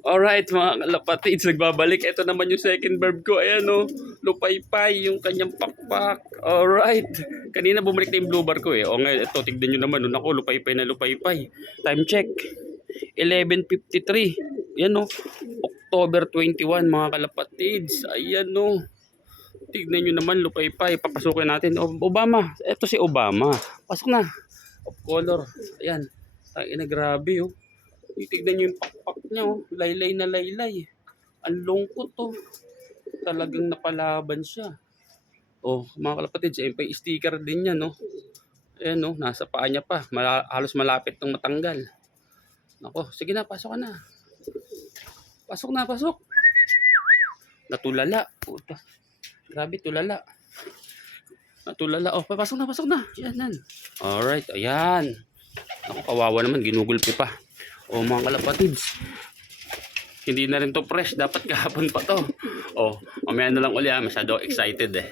Alright mga kalapatids, nagbabalik. Ito naman yung second verb ko. Ayan o, lupaypay yung kanyang pakpak. Alright. Kanina bumalik na yung blue bar ko eh. O ngayon, ito, tignan nyo naman. Naku, lupaypay na lupaypay. Time check. 11:53. Ayan o. October 21 mga kalapatids. Ayan o. Tignan nyo naman, lupaypay. Papasukin natin. Obama. Ito si Obama. Pasok na. Of color. Ayan. Tangina, grabe o. Tignan nyo yung pakpak niya, oh. Laylay na laylay. Ang lungkot, oh. Talagang napalaban siya. Oh, mga kalapatids, ayun pa yung sticker din niya, no? Ayan, no? Nasa paa niya pa. Halos malapit ng matanggal. Nako, sige na, pasok ka na. Pasok na, pasok. Natulala. Puta. Grabe, tulala. Natulala. Oh, pasok na, pasok na. Yan, yan. Alright, ayan. Ako, kawawa naman, ginugulpi pa. O mga kalapatids, hindi na rin to fresh. Dapat kahapon pa to. O, mamaya na lang uli ha. Masyado excited eh.